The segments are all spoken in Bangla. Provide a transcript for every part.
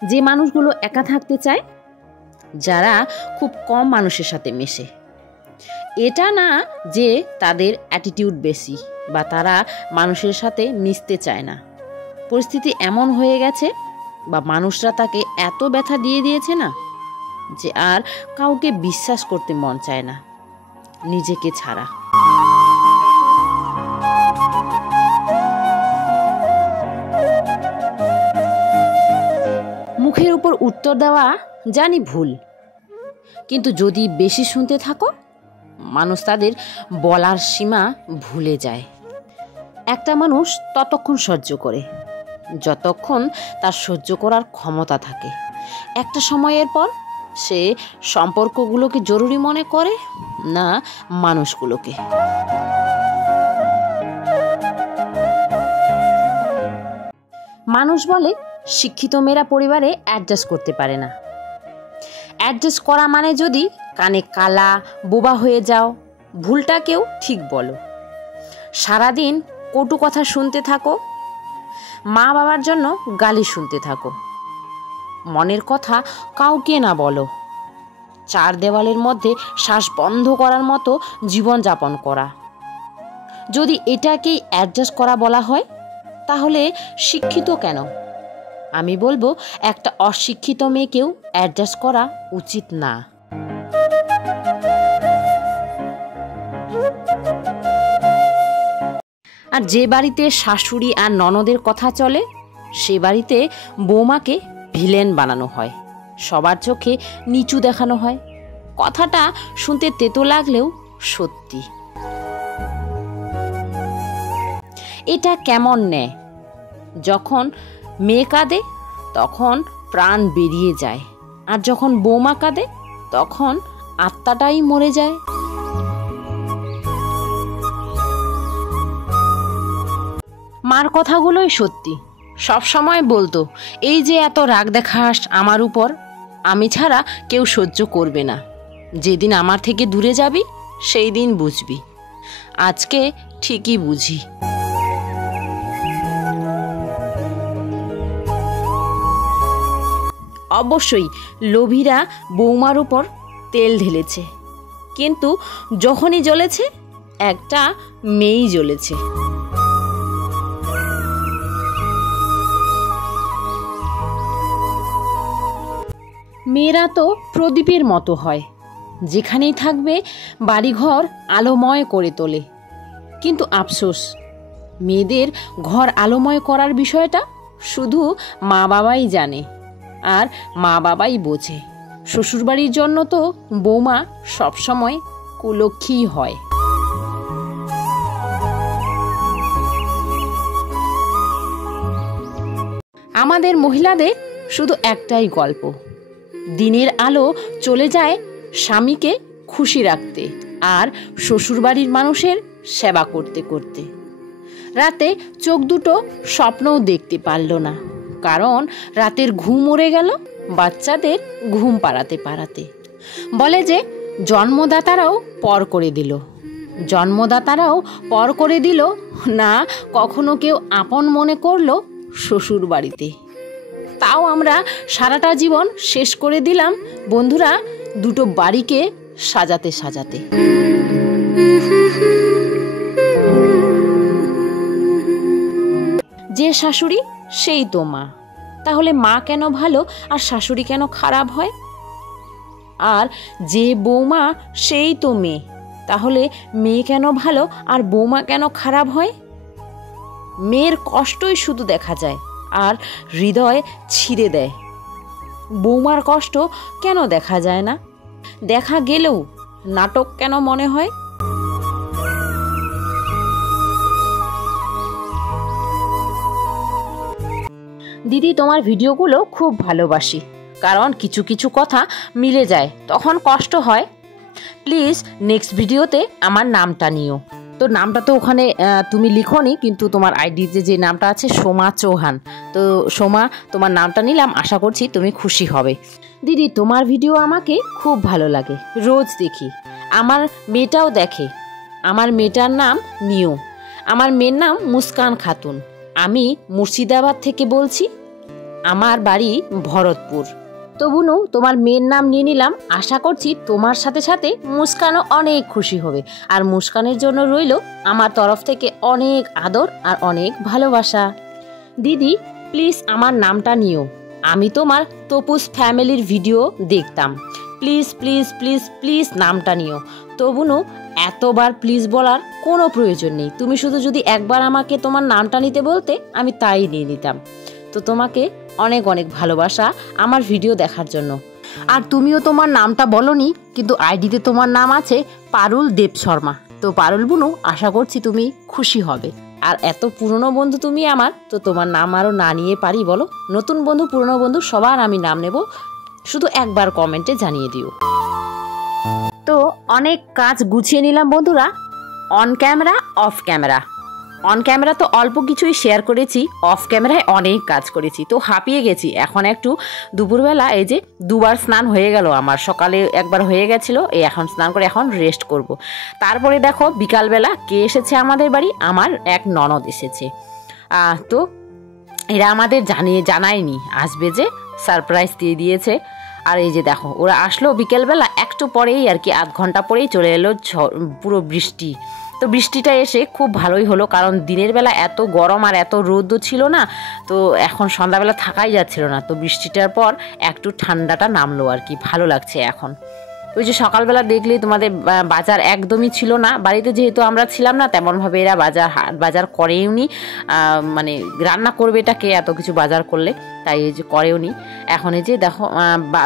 যে মানুষগুলো একা থাকতে চায়, যারা খুব কম মানুষের সাথে মেশে। এটা না যে তাদের অ্যাটিটিউড বেশি বা তারা মানুষের সাথে মিশতে চায় না। পরিস্থিতি এমন হয়ে গেছে বা মানুষরা তাকে এত ব্যথা দিয়ে দিয়েছে না যে আর কাউকে বিশ্বাস করতে মন চায় না, নিজেকে ছাড়া। মুখের উপর উত্তর দেওয়া জানি ভুল, কিন্তু যদি বেশি শুনতে থাকো, মানুষ তাদের বলার সীমা ভুলে যায়। একটা মানুষ ততক্ষণ সহ্য করে যতক্ষণ তার সহ্য করার ক্ষমতা থাকে। একটা সময়ের পর সে সম্পর্কগুলোকে জরুরি মনে করে না মানুষগুলোকে। মানুষ বলে শিক্ষিত মেয়েরা পরিবারে অ্যাডজাস্ট করতে পারে না। অ্যাডজাস্ট করা মানে যদি কানে কালা বোবা হয়ে যাও, ভুলটাকেও ঠিক বলো, সারাদিন কটু কথা শুনতে থাকো, মা বাবার জন্য গালি শুনতে থাকো, মনের কথা কাউকে না বলো, চার দেওয়ালের মধ্যে শ্বাস বন্ধ করার মতো জীবনযাপন করা, যদি এটাকেই অ্যাডজাস্ট করা বলা হয়, তাহলে শিক্ষিত কেন? আমি বলবো একটা অশিক্ষিত মেয়েকেও অ্যাডজাস্ট করা উচিত না। আর যে বাড়িতে শাশুড়ি আর ননদের কথা চলে, সে বাড়িতে বৌমাকে ভিলেন বানানো হয়, সবার চোখে নিচু দেখানো হয়। কথাটা শুনতে তেতো লাগলেও সত্যি। এটা কেমন নেয়? যখন মেয়ে কাঁদে তখন প্রাণ বেরিয়ে যায়, আর যখন বৌমা কাঁদে তখন আত্মাটাই মরে যায়। মার কথাগুলোই সত্যি। সব সময় বলতো, এই যে এত রাগ দেখাস আমার উপর, আমি ছাড়া কেউ সহ্য করবে না। যেদিন আমার থেকে দূরে যাবি সেই দিন বুঝবি। আজকে ঠিকই বুঝি। অবশ্যই লোভীরা বৌমার উপর তেল ঢেলেছে, কিন্তু যখনই জ্বলেছে একটা মেয়েই জ্বলেছে। মেয়েরা তো প্রদীপের মতো হয়, যেখানেই থাকবে বাড়িঘর আলোময় করে তোলে। কিন্তু আফসোস, মেয়েদের ঘর আলোময় করার বিষয়টা শুধু মা বাবাই জানে আর মা বাবাই বোঝে। শ্বশুরবাড়ির জন্য তো বৌমা সবসময় কুলক্ষী হয়। আমাদের মহিলাদের শুধু একটাই গল্প, দিনের আলো চলে যায় স্বামীকে খুশি রাখতে আর শ্বশুরবাড়ির মানুষের সেবা করতে করতে। রাতে চোখ দুটো স্বপ্নও দেখতে পারল না, কারণ রাতের ঘুম উড়ে গেল বাচ্চাদের ঘুম পাড়াতে পাড়াতে। বলে যে জন্মদাতারাও পর করে দিল, জন্মদাতারাও পর করে দিল না, কখনো কেউ আপন মনে করলো শ্বশুর বাড়িতে। তাও আমরা সারাটা জীবন শেষ করে দিলাম বন্ধুরা দুটো বাড়িকে সাজাতে সাজাতে। যে শাশুড়ি সেই তো মা, তাহলে মা কেন ভালো আর শাশুড়ি কেন খারাপ হয়? আর যে বৌমা সেই তো মেয়ে, তাহলে মেয়ে কেন ভালো আর বৌমা কেন খারাপ হয়? মেয়ের কষ্টই শুধু দেখা যায় আর হৃদয় ছিঁড়ে দেয়, বৌমার কষ্ট কেন দেখা যায় না? দেখা গেলেও নাটক কেন মনে হয়? দিদি, তোমার ভিডিওগুলো খুব ভালোবাসি, কারণ কিছু কিছু কথা মিলে যায়, তখন কষ্ট হয়। প্লিজ নেক্সট ভিডিওতে আমার নামটা নিও। তো নামটা তো ওখানে তুমি লিখোনি, কিন্তু তোমার আইডিতে যে নামটা আছে সোমা চৌহান, তো সোমা তোমার নামটা নিলাম, আশা করছি তুমি খুশি হবে। দিদি, তোমার ভিডিও আমাকে খুব ভালো লাগে, রোজ দেখি। আমার মেয়েটাও দেখে। আমার মেয়েটার নাম নিও। আমার মেয়ের নাম মুস্কান খাতুন। আমি মুর্শিদাবাদ থেকে বলছি। আমার বাড়ি ভরতপুর। তো বুনু, তোমার মেয়ের নাম নিয়ে নিলাম। আশা করছি তোমার সাথে সাথে মুস্কানও অনেক খুশি হবে। আর মুস্কানের জন্য রইল আমার তরফ থেকে অনেক আদর আর অনেক ভালোবাসা। দিদি, প্লিজ আমার নামটা নিও। আমি তোমার তপুস ফ্যামিলির ভিডিও দেখতাম। প্লিজ প্লিজ প্লিজ প্লিজ নামটা নিও। তো বুনু, এতবার প্লিজ বলার কোনো প্রয়োজন নেই। তুমি শুধু যদি একবার আমাকে তোমার নামটা নিতে বলতে, আমি তাই নিয়ে নিতাম। তো তোমাকে অনেক অনেক ভালোবাসা আমার ভিডিও দেখার জন্য। আর তুমিও তোমার নামটা বলনি, কিন্তু আইডিতে তোমার নাম আছে পারুল দেব শর্মা। তো পারুল বুনু, আশা করছি তুমি খুশি হবে। আর এত পুরনো বন্ধু তুমি আমার, তো তোমার নাম আরও না নিয়ে পারি বলো? নতুন বন্ধু পুরনো বন্ধু সবার আমি নাম নেব, শুধু একবার কমেন্টে জানিয়ে দিও। তো অনেক কাজ গুছিয়ে নিলাম বন্ধুরা, on camera off camera. On camera তো অল্প কিছুই শেয়ার করেছি, অফ ক্যামেরায় অনেক কাজ করেছি। তো হাঁপিয়ে গেছি। এখন একটু দুপুরবেলা এই যে দুবার স্নান হয়ে গেল আমার, সকালে একবার হয়ে গেছিলো, এখন স্নান করে এখন রেস্ট করব। তারপরে দেখো বিকালবেলা কে এসেছে আমাদের বাড়ি, আমার এক ননদ এসেছে। তো এরা আমাদের জানায়নি আসবে, যে সারপ্রাইজ দিয়ে দিয়েছে। আর এই যে দেখো ওরা আসলো বিকেলবেলা, একটু পরেই আর কি, আধ ঘন্টা পরেই চলে এলো পুরো বৃষ্টি। তো বৃষ্টিটা এসে খুব ভালোই হলো, কারণ দিনের বেলা এত গরম আর এত রোদও ছিল না, তো এখন সন্ধ্যাবেলা থাকাই যাচ্ছিল না। তো বৃষ্টিটার পর একটু ঠান্ডাটা নামলো আর কি, ভালো লাগছে এখন। ওই যে সকালবেলা দেখলে তোমাদের বাজার একদমই ছিল না বাড়িতে, যেহেতু আমরা ছিলাম না তেমনভাবে, এরা বাজার করেওনি। মানে রান্না করবে এটাকে, এত কিছু বাজার করলে, তাই এই যে করেওনি। এখন এই যে দেখো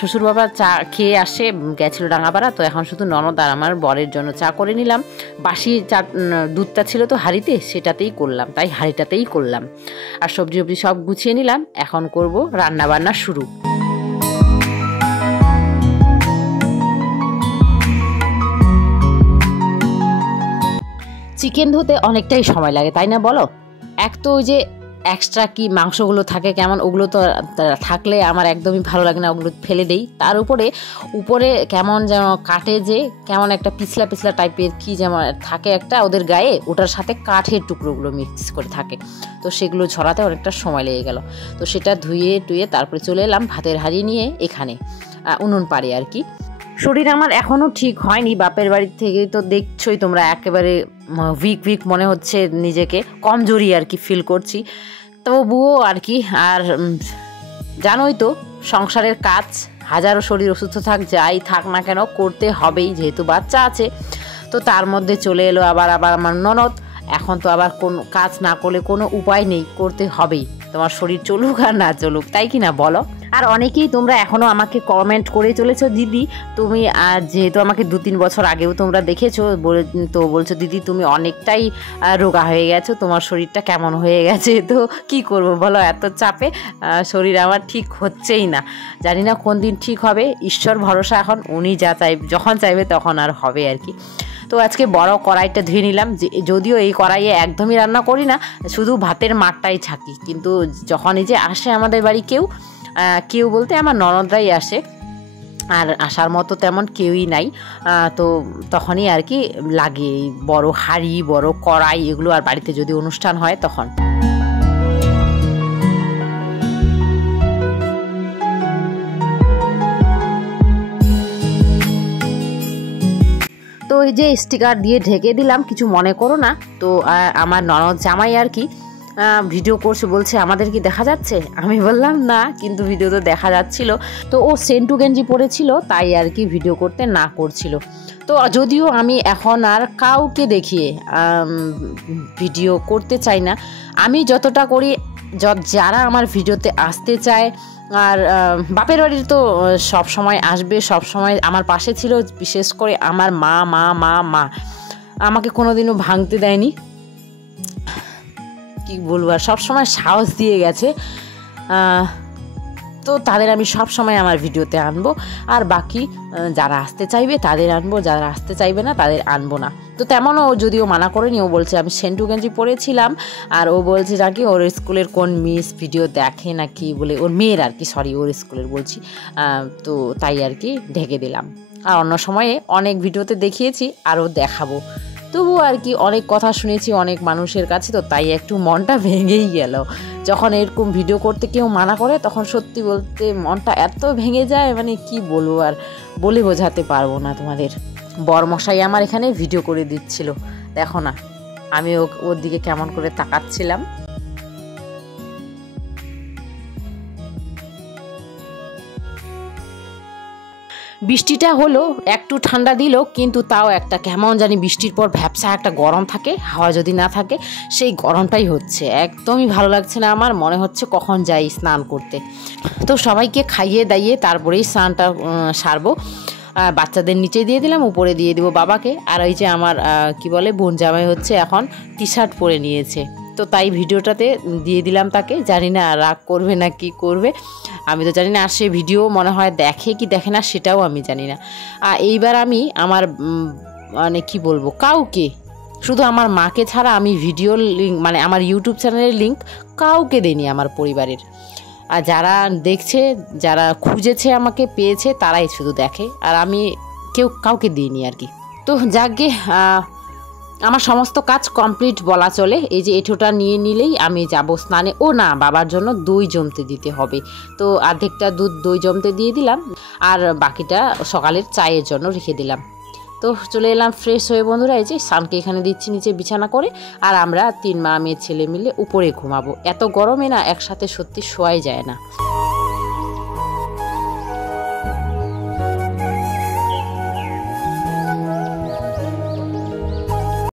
শ্বশুর বাবা চা খেয়ে আসে গেছিলো ডাঙ্গাপাড়া, তো এখন শুধু ননদ আর আমার বরের জন্য চা করে নিলাম। বাসি চা দুধটা ছিল তো হাঁড়িতে, সেটাতেই করলাম, তাই হাঁড়িটাতেই করলাম। আর সবজি সব গুছিয়ে নিলাম, এখন করব রান্না বান্না শুরু। চিকেন ধুতে অনেকটাই সময় লাগে, তাই না বলো? এক তো ওই যে এক্সট্রা কি মাংসগুলো থাকে কেমন, ওগুলো তো থাকলে আমার একদমই ভালো লাগে না, ওগুলো ফেলে দেই। তার উপরে কেমন যেন কাটে, যে কেমন একটা পিছলা পিছলা টাইপের কি যেমন থাকে একটা ওদের গায়ে, ওটার সাথে কাঠের টুকরোগুলো মিক্স করে থাকে। তো সেগুলো ঝরাতে অনেকটা সময় লেগে গেল। তো সেটা ধুয়ে তারপরে চলে এলাম ভাতের হাঁড়ি নিয়ে এখানে উনুন পাড়ে আর কি। শরীর আমার এখনও ঠিক হয়নি, বাপের বাড়ির থেকে তো দেখছোই তোমরা, একেবারে উইক মনে হচ্ছে, নিজেকে কমজোরি আর কি ফিল করছি। তবুও আর কি, আর জানোই তো সংসারের কাজ, হাজারো শরীর অসুস্থ যাই থাক না কেন করতে হবেই, যেহেতু বাচ্চা আছে। তো তার মধ্যে চলে এলো আবার আমার ননদ। এখন তো আবার কোনো কাজ না করলে কোনো উপায় নেই, করতে হবেই, তোমার শরীর চলুক আর না চলুক, তাই কি না বলো? আর অনেকেই তোমরা এখনও আমাকে কমেন্ট করে চলেছো, দিদি তুমি, আর যেহেতু আমাকে 2-3 বছর আগেও তোমরা দেখেছো, তো বলছো দিদি তুমি অনেকটাই রোগা হয়ে গেছো, তোমার শরীরটা কেমন হয়ে গেছে। তো কি করব বলো, এত চাপে শরীর আমার ঠিক হচ্ছেই না। জানি না কোন দিন ঠিক হবে, ঈশ্বর ভরসা এখন, উনি যখন চাইবে তখন আর হবে আর কি। তো আজকে বড় কড়াইটা ধুয়ে নিলাম, যদিও এই কড়াইয়ে একদমই রান্না করি না, শুধু ভাতের মাঠটাই ছাকি। কিন্তু যখন এই যে আসে আমাদের বাড়ি কেউ বলতে আমার ননদরাই আসে, আর আসার মতো তেমন কেউই নাই, তো তখনই আর কি লাগে এই বড় হাঁড়ি বড় কড়াই এগুলো, আর বাড়িতে যদি অনুষ্ঠান হয় তখন। তো এই যে স্টিকার দিয়ে ঢেকে দিলাম, কিছু মনে করো না। তো আমার ননদ জামাই আর কি ভিডিও করছে, বলছে আমাদের কি দেখা যাচ্ছে? আমি বললাম না, কিন্তু ভিডিও তো দেখা যাচ্ছিল। তো ও সেন্টু গেঞ্জি পরেছিল, তাই আর কি ভিডিও করতে না করছিল। তো যদিও আমি এখন আর কাউকে দেখিয়ে ভিডিও করতে চাই না, আমি যতটা করি, যারা আমার ভিডিওতে আসতে চায়, আর বাপের বাড়ির তো সব সময় আসবে, সব সময় আমার পাশে ছিল, বিশেষ করে আমার মা আমাকে কোনোদিনও ভাঙতে দেয়নি, কি বলবো, আর সবসময় সাহস দিয়ে গেছে। তো তাদের আমি সব সময় আমার ভিডিওতে আনবো, আর বাকি যারা আসতে চাইবে তাদের আনবো, যারা আসতে চাইবে না তাদের আনবো না। তো তেমনও ও যদিও মানা করেনি, ও বলছে আমি সেন্টু গেঞ্জি পরেছিলাম, আর ও বলছে নাকি ওর স্কুলের কোন মিস ভিডিও দেখে নাকি বলে, ওর মেয়ের আর কি, সরি ওর স্কুলের বলছি, তো তাই আর কি ঢেকে দিলাম। আর অন্য সময়ে অনেক ভিডিওতে দেখিয়েছি, আরও দেখাবো। তো তবু আর কি অনেক কথা শুনেছি অনেক মানুষের কাছে, তো তাই একটু মনটা ভেঙেই গেল। যখন এরকম ভিডিও করতে কেউ মানা করে তখন সত্যি বলতে মনটা এত ভেঙে যায়, মানে কি বলবো আর বলে বোঝাতে পারবো না তোমাদের। বরমশাই আমার এখানে ভিডিও করে দিচ্ছিল, দেখো না আমি ওর দিকে কেমন করে তাকাচ্ছিলাম। বৃষ্টিটা হলো, একটু ঠান্ডা দিল, কিন্তু তাও একটা কেমন জানি বৃষ্টির পর ভ্যাপসা একটা গরম থাকে, হাওয়া যদি না থাকে সেই গরমটাই হচ্ছে, একদমই ভালো লাগছে না আমার। মনে হচ্ছে কখন যাই স্নান করতে। তো সবাইকে খাইয়ে দাইয়ে তারপরেই স্নানটা সারবো। বাচ্চাদের নিচে দিয়ে দিলাম, উপরে দিয়ে দিব বাবাকে। আর ওই যে আমার কি বলে বোন জামাই হচ্ছে এখন টি শার্ট পরে নিয়েছে, তো তাই ভিডিওটাতে দিয়ে দিলাম তাকে। জানি না রাগ করবে না কি করবে, আমি তো জানি না। আর সে ভিডিও মনে হয় দেখে কি দেখে না সেটাও আমি জানি না। এইবার আমি আমার মানে কি বলবো, কাউকে, শুধু আমার মাকে ছাড়া আমি ভিডিওর লিঙ্ক, মানে আমার ইউটিউব চ্যানেলের লিঙ্ক কাউকে দিইনি আমার পরিবারের। আর যারা দেখছে, যারা খুঁজেছে আমাকে পেয়েছে তারাই শুধু দেখে, আর আমি কাউকে দিইনি আর কি। তো যাকগে আমার সমস্ত কাজ কমপ্লিট বলা চলে। এই যে এঁঠোটা নিয়ে নিলেই আমি যাব স্নানে। ও না, বাবার জন্য দই জমতে দিতে হবে, তো অর্ধেকটা দুধ দই জমতে দিয়ে দিলাম, আর বাকিটা সকালের চায়ের জন্য রেখে দিলাম। তো চলে এলাম ফ্রেশ হয়ে বন্ধুরা। এই যে সানকে এখানে দিচ্ছি নিচে বিছানা করে, আর আমরা 3 মা মেয়ে ছেলে মিলে উপরে ঘুমাবো। এত গরমে না একসাথে সত্যি শোয়াই যায় না।